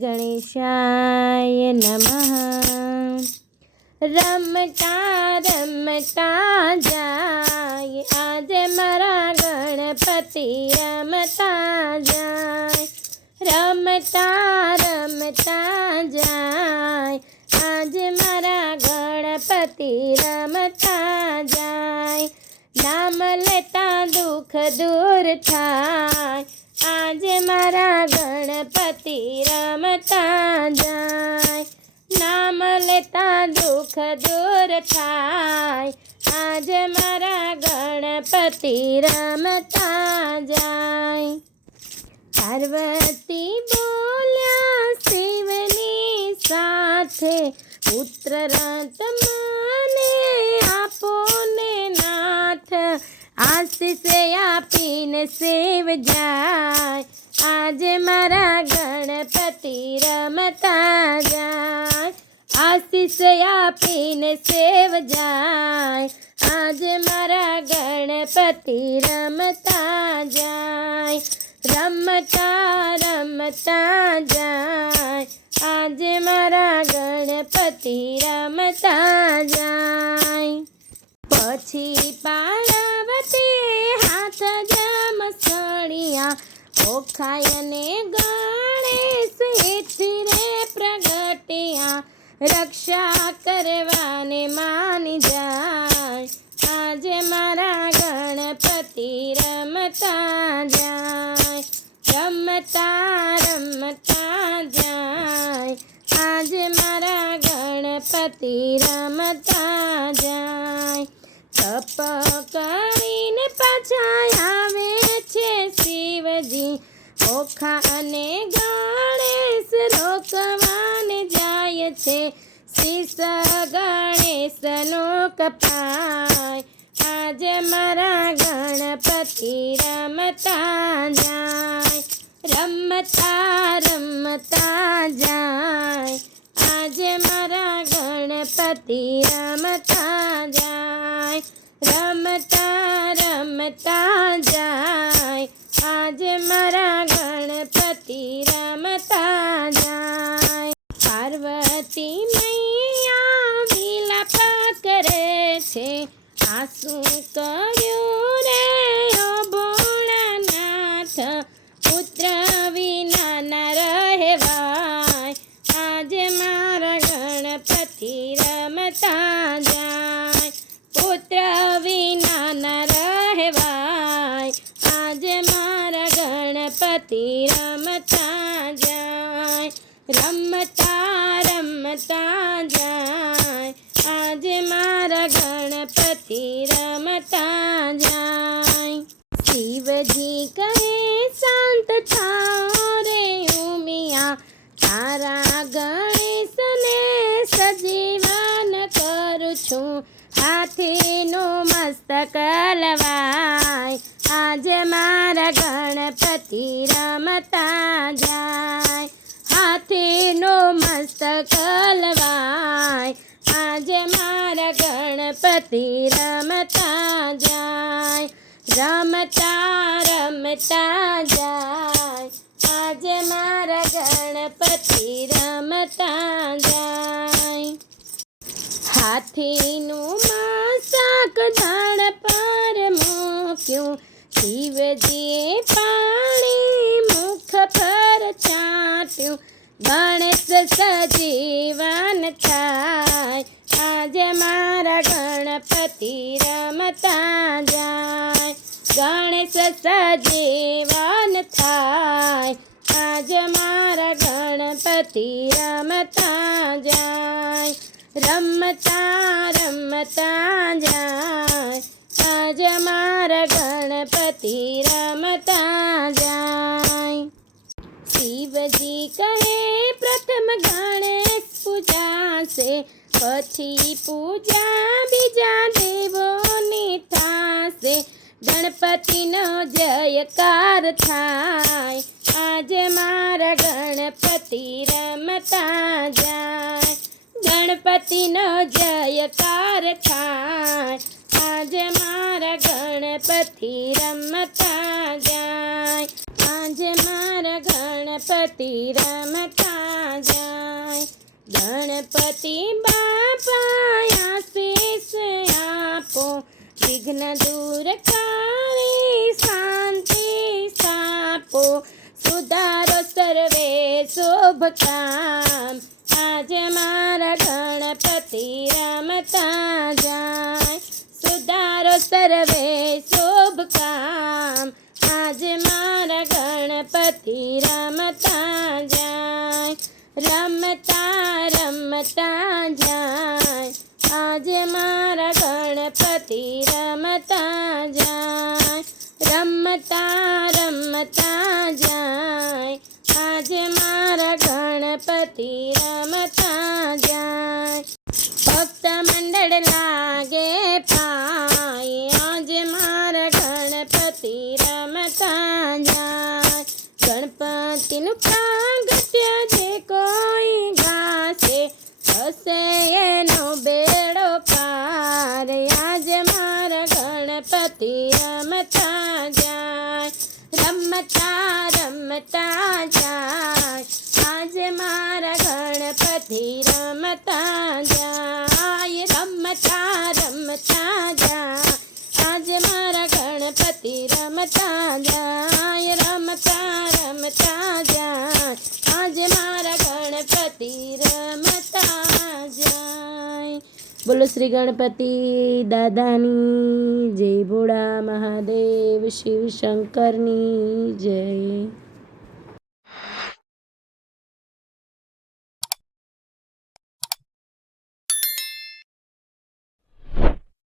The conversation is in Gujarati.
ગણેશાય નમઃ। રમતા રમતા જાય આજે મારા ગણપતિ રમતા જાય, રમતા રમતા જાય આજે મારા ગણપતિ રમતા જાય। નામ લેતા દુઃખ દૂર થાય આજે મારા ગણપતિ રમતા જાય। નામ લેતા દુઃખ દૂર થાય આજે મારા ગણપતિ રમતા જાય। પાર્વતી બોલ્યા શિવની સાથે, પુત્ર રત મને આપો ને નાથ। આશીષ આપીને શિવ જાય આજે મારા ગણપતિ રમતા જાય। આશીષ આપીને શિવ જાય આજે મારા ગણપતિ રમતા જાય। રમતા રમતા જાય આજે મારા ગણપતિ રમતા જાય। પછી પાર્વતી હાથ જમસણિયા, ઓખાયને ગણેશ એથી રે પ્રગટ્યા। રક્ષા કરવાને માની જાય આજે મારા ગણપતિ રમતા જાય। રમતા રમતા જાય આજે મારા ગણપતિ રમતા જાય। તપ કરીને પાછા આવે છે શિવજી, ઓખા અને ગણેશ રોકવાને જાય છે। શીશ ગણેશનો કપાય આજે મારા ગણપતિ રમતા જાય। રમતા રમતા જાય આજે મારા ગણપતિ રમતા જાય। રમતા રમતા જાય આજે મારા ગણપતિ રમતા જાય। પાર્વતી મૈયા વિલાપ કરે છે, આંસુ કર્યું રે ઓ ભોળાનાથ। પુત્ર વિના ના રહેવાય આજે મારા ગણપતિ રમતા જાય। પુત્ર વિના ના રહેવાય આજે મારા ગણપતિ રમતા જાય। રમતા રમતા જાય આજે મારા ગણપતિ રમતા જાય। શિવજી કહે શાંત થાઓ રે ઉમિયા, તારા ગણેશને સજીવન કરું છું। હાથીનું મસ્તક લવાય આજે મારા ગણપતિ રમતા જાય। હાથીનું મસ્તક લવાય આજે મારા ગણપતિ રમતા જાય। રમતા રમતા જાય આજે મારા ગણપતિ રમતા જાય। હાથીનું મસ્તક ધડ પર મૂક્યું, શિવજીએ પાણી મુખ પર છાંટ્યું। ગણેશ સજીવન થાય આજે મારા ગણપતિ રમતા જાય। ગણેશ સજીવન થાય આજે મારા ગણપતિ રમતા જાય। રમતા રમતા જાય આજે મારા ગણપતિ રમતા જાય। શિવજી કહે પ્રથમ ગણેશ પૂજાશે, પછી પૂજા બીજા દેવોની થાશે। ગણપતિનો જયકાર થાય આજે મારા ગણપતિ રમતા જાય। ગણપતિનો જયકાર થાય આજે મારા ગણપતિ રમતા જાય। આજે મારા ગણપતિ રમતા ગણપતિ બાપા આશીષ આપો, વિઘ્ન દૂર કરી શાંતિ સ્થાપો, સુધારો સર્વે શુભ કામ, આજે મારા ગણપતિ રમતા જાય, સુધારો સર્વે શુભ કામ, આજે મારા ગણપતિ રમતા જાય, રમતા રમતા જાય, આજે મારા ગણપતિ રમતા જાય, રમતા રમતા જાય, આજે મારા ગણપતિ રમતા જાય, ભક્ત મંડળ લાગે પાય, આજે મારા ગણપતિ રમતા જાય, ગણપતિનું પ્રાગટ્ય જે કોઈ ગાશે, હશે એનો બેડો પાર, આજે મારા ગણપતિ રમતા જાય, રમતા રમતા જાય, આજે મારા ગણપતિ રમતા જાય, રમતા રમતા જાય, આજે મારા ગણપતિ રમતા જાય, રમતા રમતા જાય, આજે મારા ગણપતિ રમતા જાય. બોલો શ્રી ગણપતિ દાદાની જય, ભોળા મહાદેવ શિવ શંકરની જય.